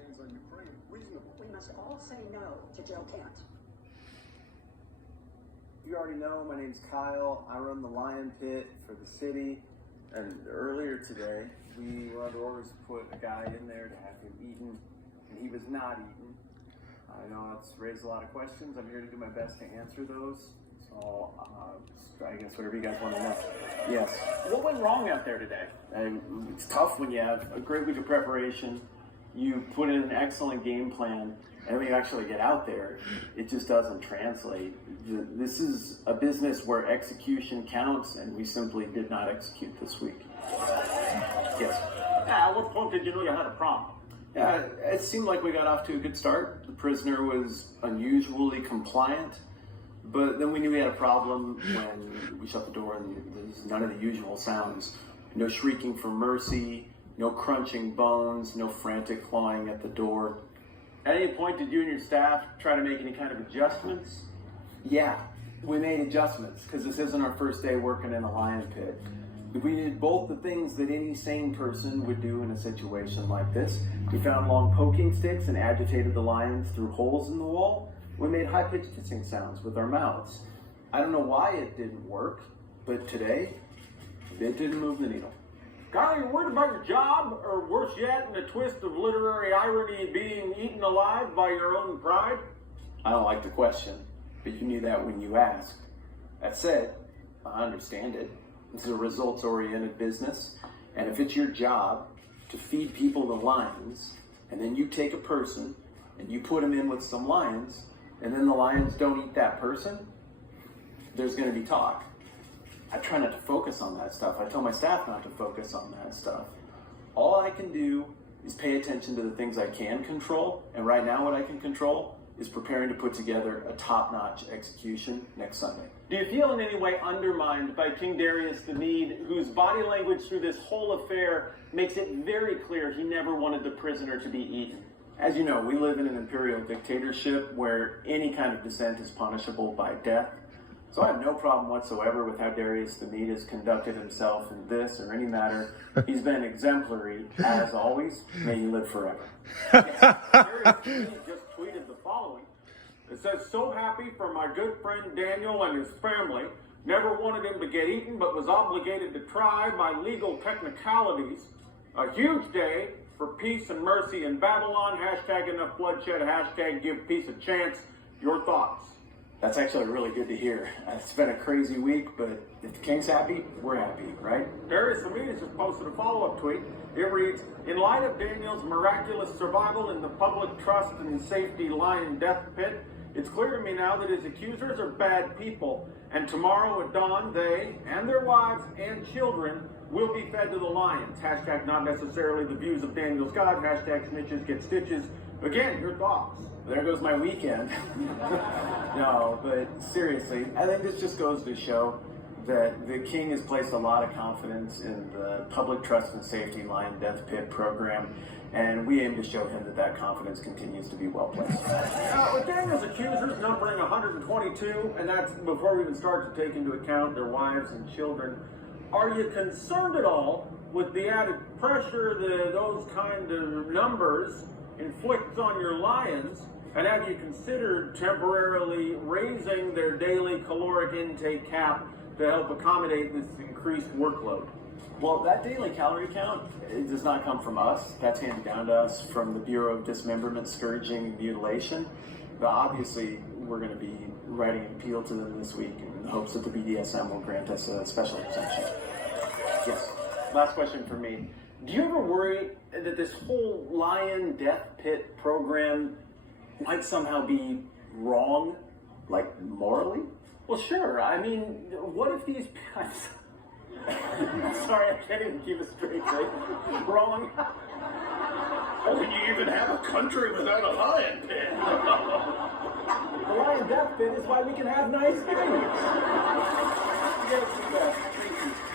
demands on Ukraine reasonable? We must all say no to Joe Kent. You already know, my name's Kyle. I run the lion pit for the city. And earlier today, we were under orders to put a guy in there to have him eaten, and he was not eaten. I know it's raised a lot of questions. I'm here to do my best to answer those. So, I guess whatever you guys want to know. Yes. What went wrong out there today? And it's tough when you have a great week of preparation, you put in an excellent game plan, and when you actually get out there, it just doesn't translate. This is a business where execution counts, and we simply did not execute this week. Yes. At what point did you know you had a problem? Yeah, it seemed like we got off to a good start. The prisoner was unusually compliant, but then we knew we had a problem when we shut the door and there was none of the usual sounds. No shrieking for mercy, no crunching bones, no frantic clawing at the door. At any point did you and your staff try to make any kind of adjustments? Yeah, we made adjustments because this isn't our first day working in a lion pit. We did both the things that any sane person would do in a situation like this. We found long poking sticks and agitated the lions through holes in the wall. We made high-pitched hissing sounds with our mouths. I don't know why it didn't work, but today, it didn't move the needle. Kyle, you worried about your job, or worse yet, in a twist of literary irony, being eaten alive by your own pride? I don't like the question, but you knew that when you asked. That said, I understand it. This is a results-oriented business, and if it's your job to feed people the lions, and then you take a person and you put them in with some lions, and then the lions don't eat that person, there's going to be talk. I try not to focus on that stuff. I tell my staff not to focus on that stuff. All I can do is pay attention to the things I can control, and right now what I can control is preparing to put together a top-notch execution next Sunday. Do you feel in any way undermined by King Darius the Mede, whose body language through this whole affair makes it very clear he never wanted the prisoner to be eaten? As you know, we live in an imperial dictatorship where any kind of dissent is punishable by death. So I have no problem whatsoever with how Darius the Mede has conducted himself in this or any matter. He's been exemplary, as always. May he live forever. Darius the Mede just tweeted the following. It says, "So happy for my good friend Daniel and his family. Never wanted him to get eaten, but was obligated to try by legal technicalities. A huge day for peace and mercy in Babylon. Hashtag enough bloodshed. Hashtag give peace a chance. Your thoughts?" That's actually really good to hear. It's been a crazy week, but if the king's happy, we're happy, right? Darius the Mede has posted a follow-up tweet. It reads, "In light of Daniel's miraculous survival in the public trust and safety lion death pit, it's clear to me now that his accusers are bad people, and tomorrow at dawn, they and their wives and children will be fed to the lions. Hashtag not necessarily the views of Daniel's God. Hashtag snitches get stitches." Again, your thoughts? There goes my weekend. No, but seriously, I think this just goes to show that the king has placed a lot of confidence in the public trust and safety lion death pit program, and we aim to show him that that confidence continues to be well placed. Now, with Daniel's accusers numbering 122, and that's before we even start to take into account their wives and children, are you concerned at all with the added pressure that those kind of numbers inflicts on your lions, and have you considered temporarily raising their daily caloric intake cap to help accommodate this increased workload? Well, that daily calorie count, it does not come from us. That's handed down to us from the Bureau of Dismemberment, Scourging, and Mutilation. But obviously, we're going to be writing an appeal to them this week in the hopes that the BDSM will grant us a special exemption. Yes. Last question for me. Do you ever worry that this whole lion death pit program might somehow be wrong? Like, morally? Well, sure. I mean, what if these... Sorry, I can't even keep it straight, right? Wrong. How can you even have a country without a lion pit? The lion death pit is why we can have nice things. Yes, thank you.